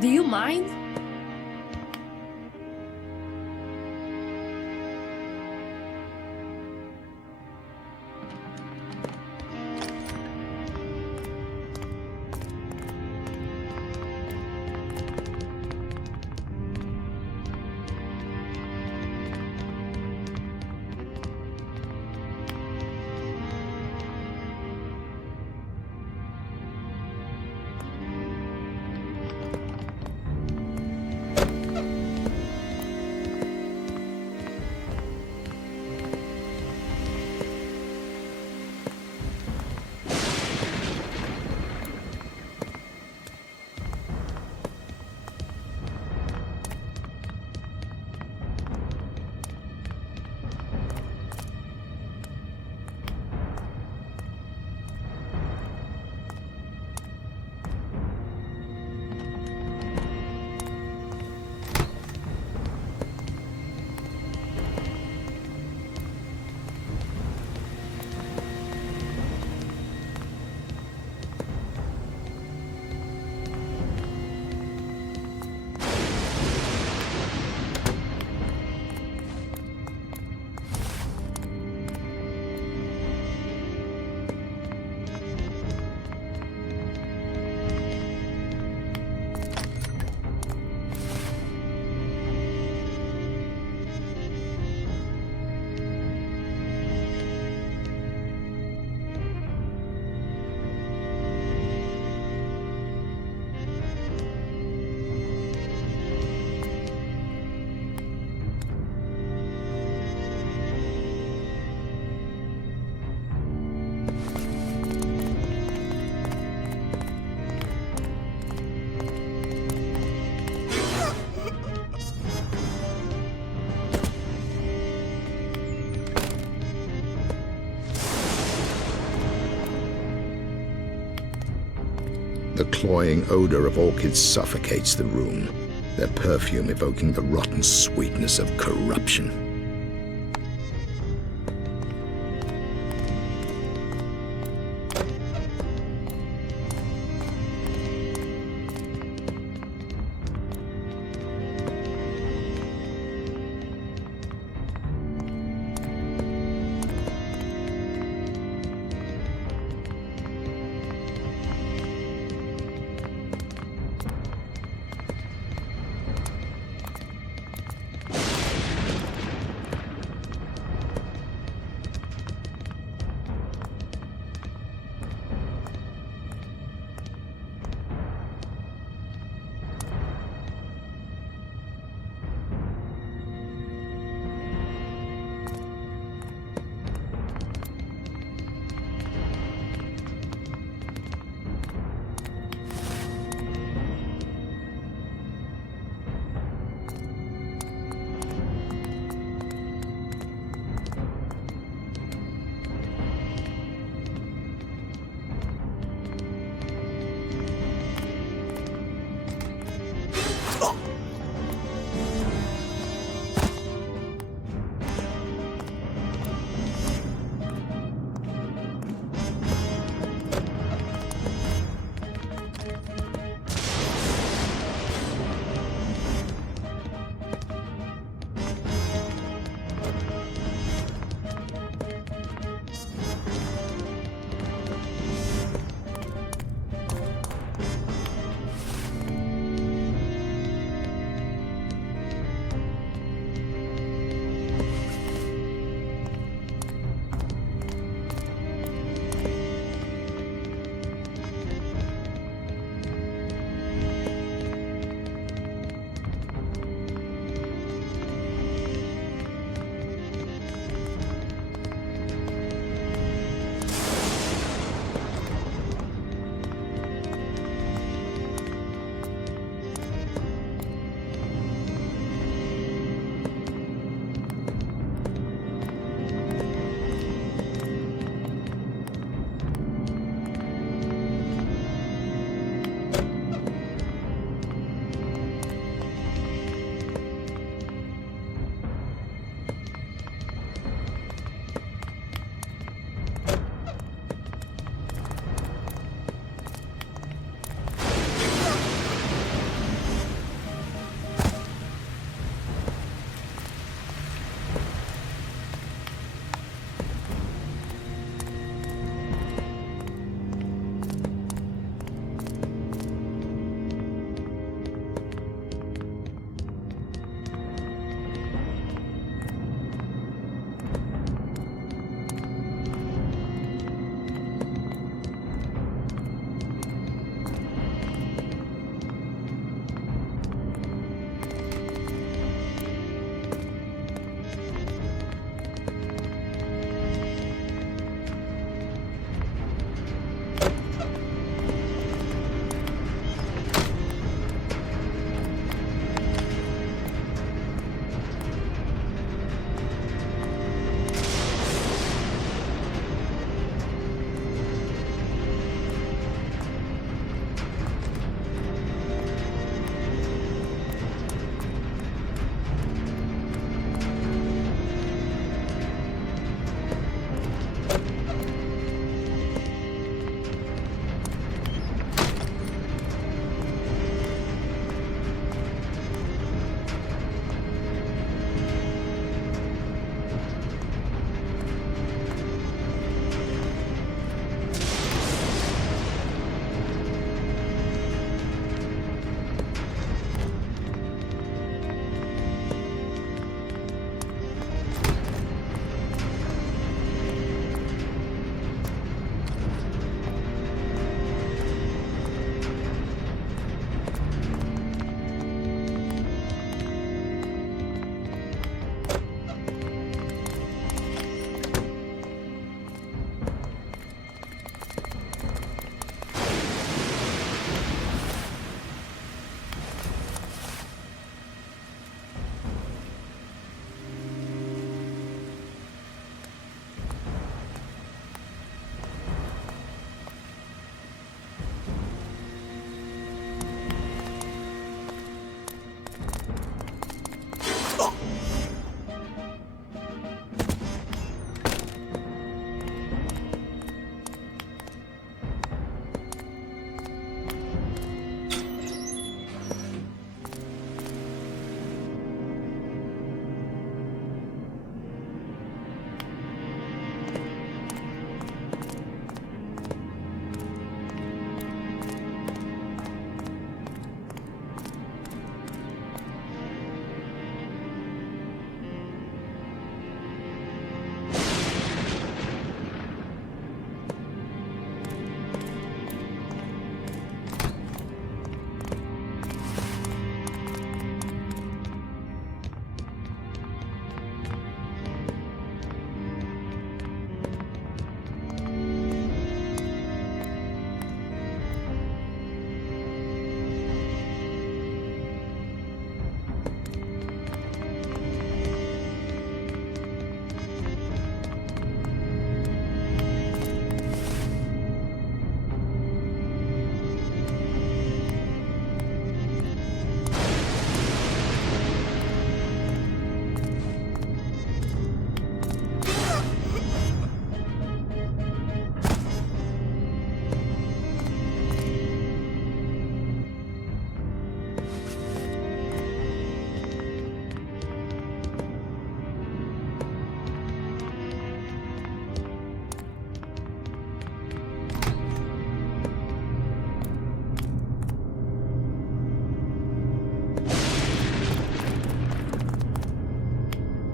Do you mind? The cloying odor of orchids suffocates the room, their perfume evoking the rotten sweetness of corruption.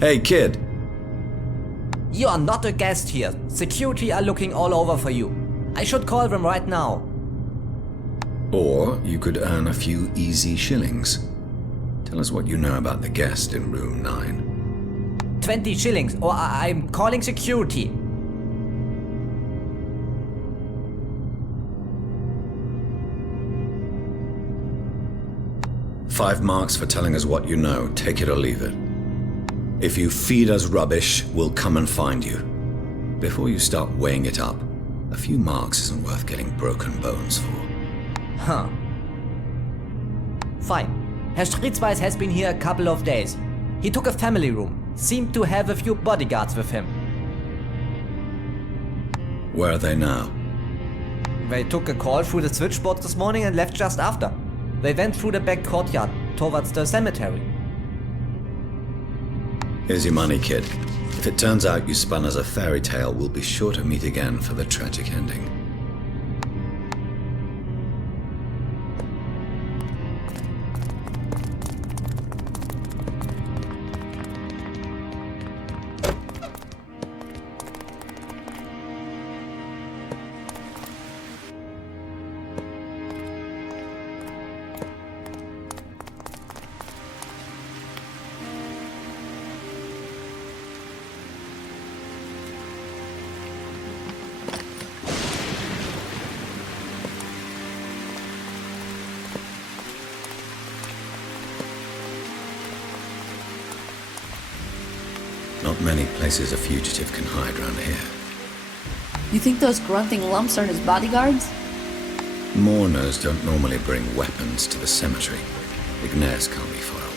Hey, kid. You are not a guest here. Security are looking all over for you. I should call them right now. Or you could earn a few easy shillings. Tell us what you know about the guest in room 9. 20 shillings or I'm calling security. $5 marks for telling us what you know. Take it or leave it. If you feed us rubbish, we'll come and find you. Before you start weighing it up, a few marks isn't worth getting broken bones for. Huh. Fine. Herr Stritzweiss has been here a couple of days. He took a family room. Seemed to have a few bodyguards with him. Where are they now? They took a call through the switchboard this morning and left just after. They went through the back courtyard towards the cemetery. Here's your money, kid. If it turns out you spun as a fairy tale, we'll be sure to meet again for the tragic ending. Not many places a fugitive can hide around here. You think those grunting lumps are his bodyguards? Mourners don't normally bring weapons to the cemetery. Ignace can't be far away.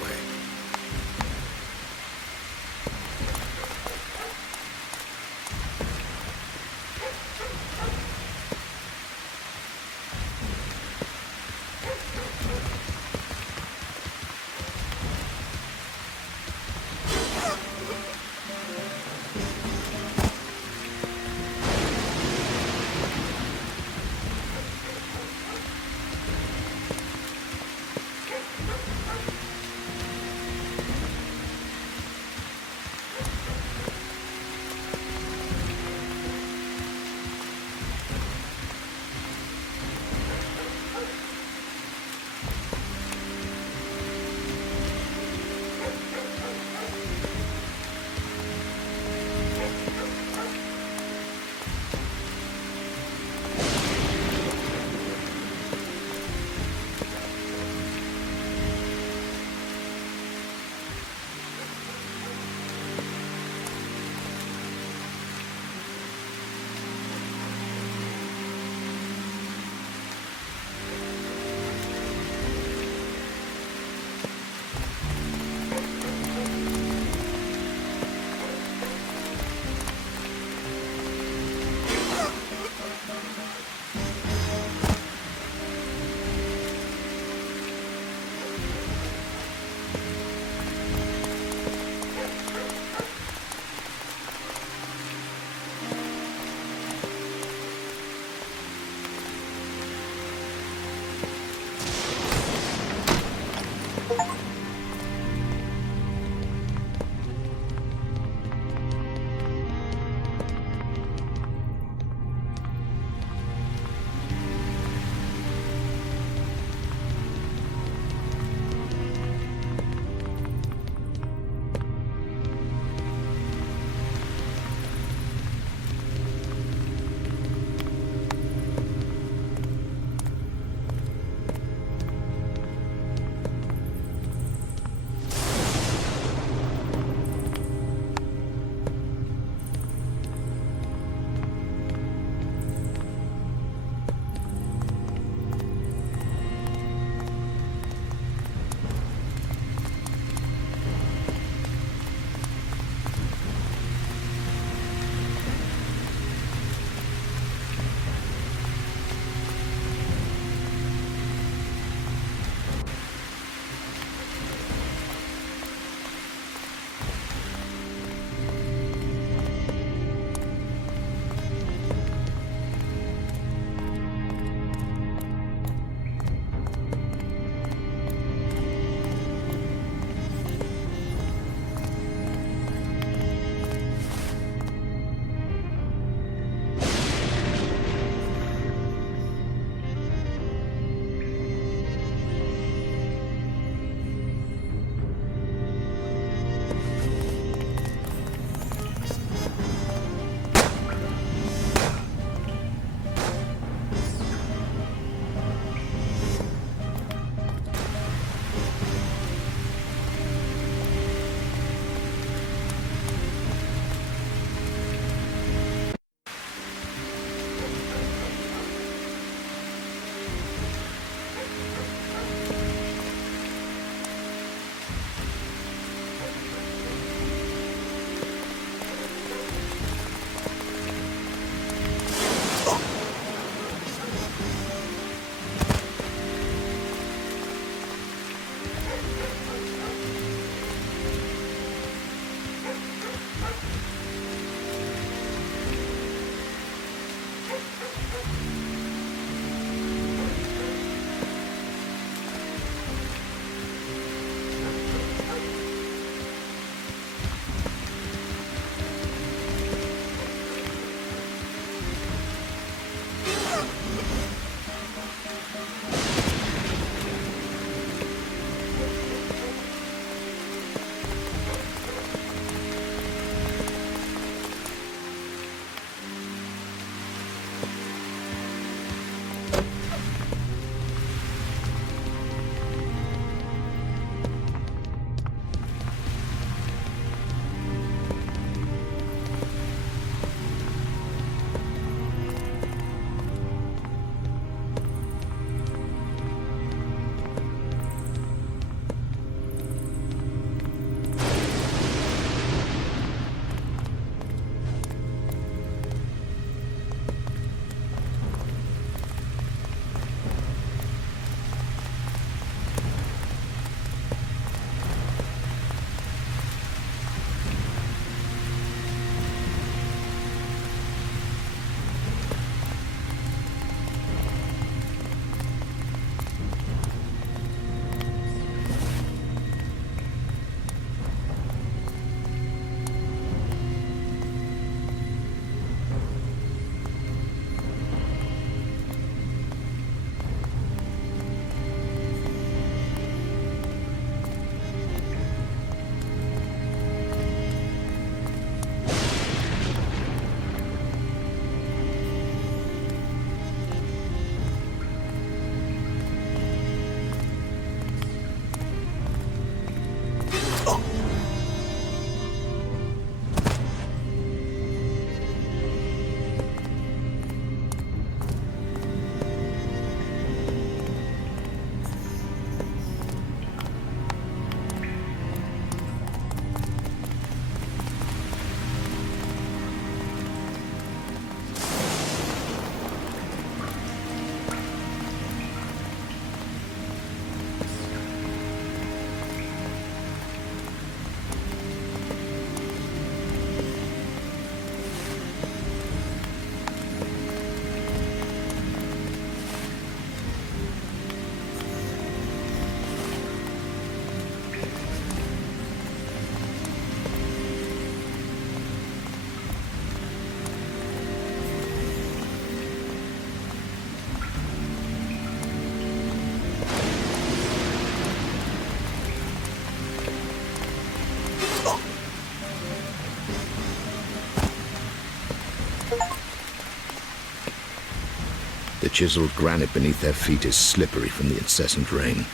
The chiseled granite beneath their feet is slippery from the incessant rain.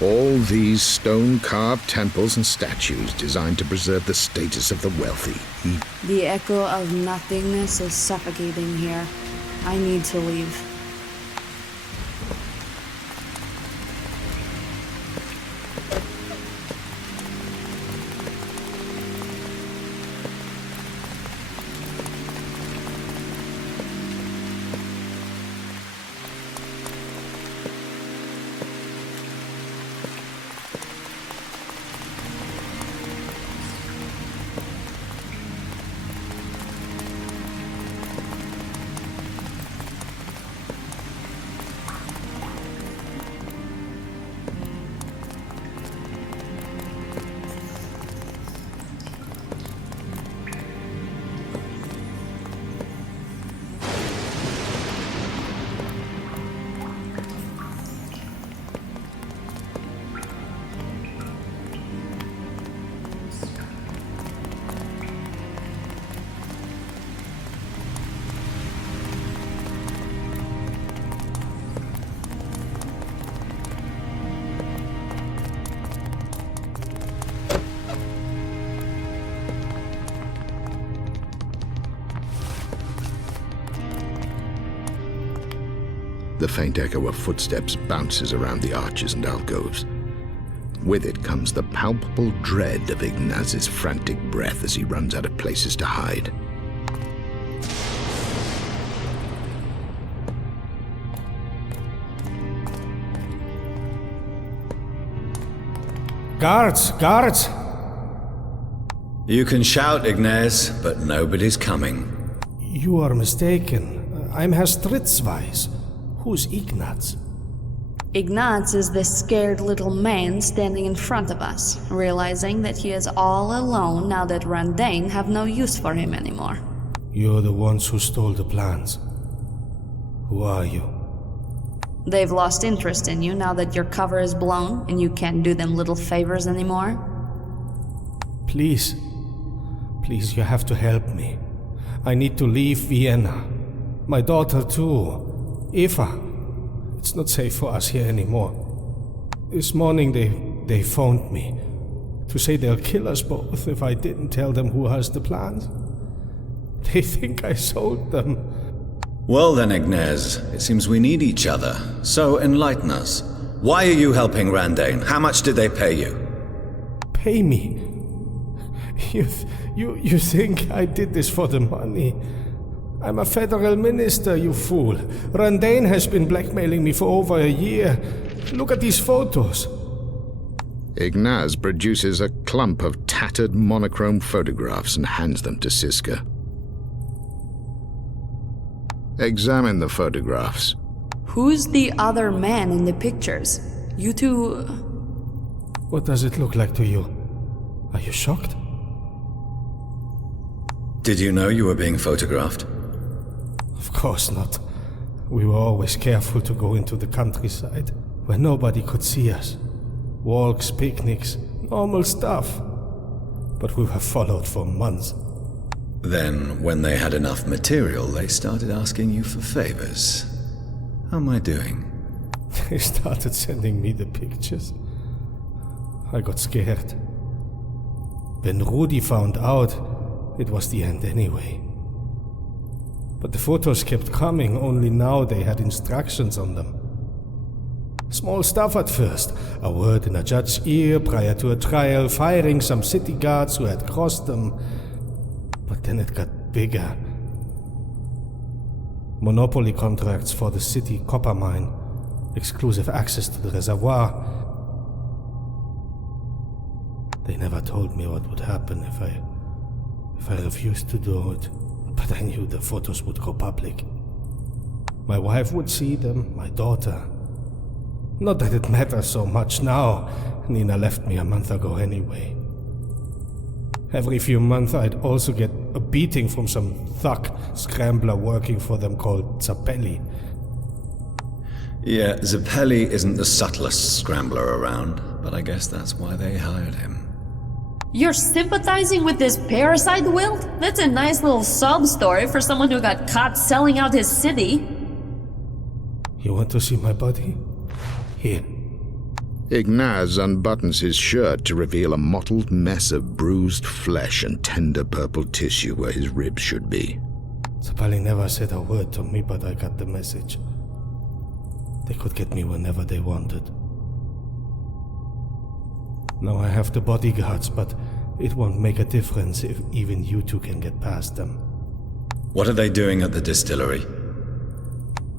All these stone-carved temples and statues designed to preserve the status of the wealthy. The echo of nothingness is suffocating here. I need to leave. The faint echo of footsteps bounces around the arches and alcoves. With it comes the palpable dread of Ignaz's frantic breath as he runs out of places to hide. Guards! Guards! You can shout, Ignaz, but nobody's coming. You are mistaken. I'm Herr Stritzweis. Who's Ignaz? Ignaz is the scared little man standing in front of us, realizing that he is all alone now that Randain have no use for him anymore. You're the ones who stole the plans. Who are you? They've lost interest in you now that your cover is blown and you can't do them little favors anymore. Please. Please, you have to help me. I need to leave Vienna. My daughter too. Eva. It's not safe for us here anymore. This morning they phoned me to say they'll kill us both if I didn't tell them who has the plans. They think I sold them. Well then, Ignaz, it seems we need each other. So enlighten us. Why are you helping Randain? How much did they pay you? Pay me? You think I did this for the money? I'm a federal minister, you fool. Randain has been blackmailing me for over a year. Look at these photos. Ignaz produces a clump of tattered monochrome photographs and hands them to Siska. Examine the photographs. Who's the other man in the pictures? You two... What does it look like to you? Are you shocked? Did you know you were being photographed? Of course not. We were always careful to go into the countryside, where nobody could see us. Walks, picnics, normal stuff. But we were followed for months. Then, when they had enough material, they started asking you for favors. How am I doing? They started sending me the pictures. I got scared. When Rudi found out, it was the end anyway. But the photos kept coming, only now they had instructions on them. Small stuff at first. A word in a judge's ear prior to a trial, firing some city guards who had crossed them. But then it got bigger. Monopoly contracts for the city copper mine. Exclusive access to the reservoir. They never told me what would happen if I refused to do it. But I knew the photos would go public. My wife would see them, my daughter. Not that it matters so much now. Nina left me a month ago anyway. Every few months I'd also get a beating from some thug scrambler working for them called Zappelli. Yeah, Zappelli isn't the subtlest scrambler around, but I guess that's why they hired him. You're sympathizing with this parasite, Wilt? That's a nice little sob story for someone who got caught selling out his city. You want to see my body? Here. Ignaz unbuttons his shirt to reveal a mottled mess of bruised flesh and tender purple tissue where his ribs should be. Zappelli never said a word to me, but I got the message. They could get me whenever they wanted. Now I have the bodyguards, but it won't make a difference if even you two can get past them. What are they doing at the distillery?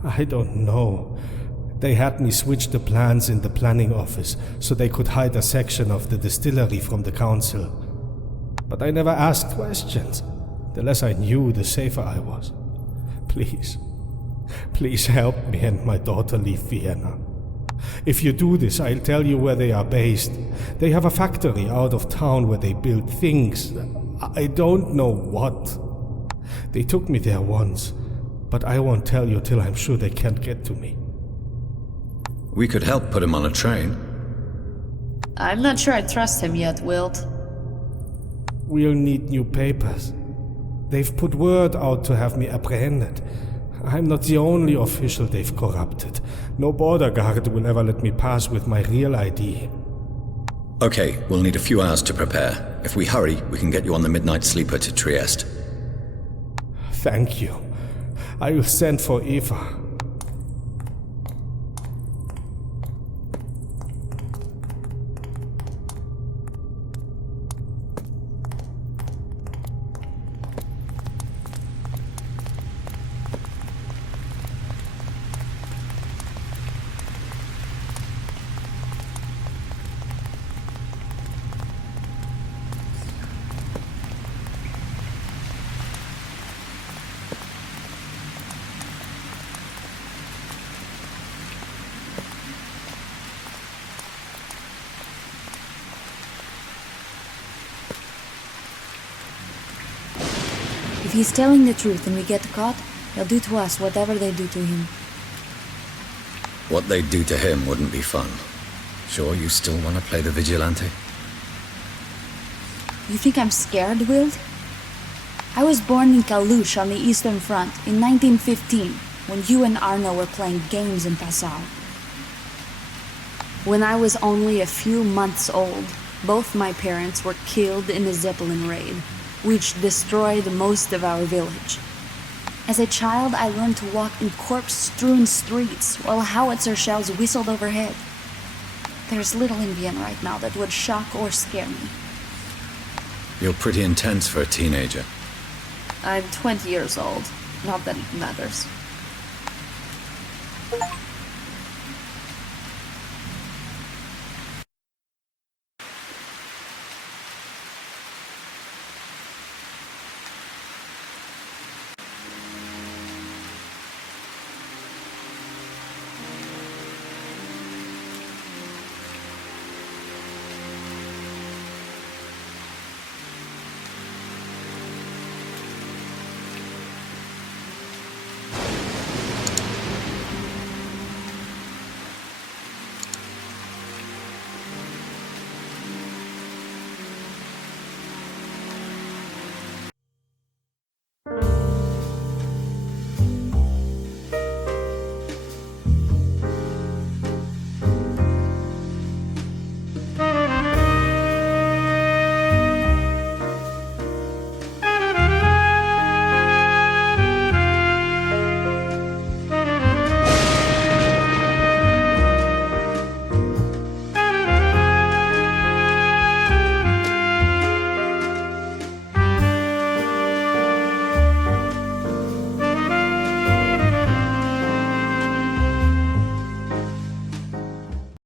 I don't know. They had me switch the plans in the planning office so they could hide a section of the distillery from the council. But I never asked questions. The less I knew, the safer I was. Please, please help me and my daughter leave Vienna. If you do this, I'll tell you where they are based. They have a factory out of town where they build things. I don't know what. They took me there once, but I won't tell you till I'm sure they can't get to me. We could help put him on a train. I'm not sure I trust him yet, Wilt. We'll need new papers. They've put word out to have me apprehended. I'm not the only official they've corrupted. No border guard will ever let me pass with my real ID. Okay, we'll need a few hours to prepare. If we hurry, we can get you on the midnight sleeper to Trieste. Thank you. I will send for Eva. If he's telling the truth and we get caught, they'll do to us whatever they do to him. What they'd do to him wouldn't be fun. Sure you still want to play the vigilante? You think I'm scared, Wild? I was born in Kalush on the Eastern Front in 1915, when you and Arno were playing games in Passau. When I was only a few months old, both my parents were killed in a Zeppelin raid, which destroyed most of our village. As a child, I learned to walk in corpse-strewn streets while howitzer shells whistled overhead. There's little in Vienna right now that would shock or scare me. You're pretty intense for a teenager. I'm 20 years old. Not that it matters.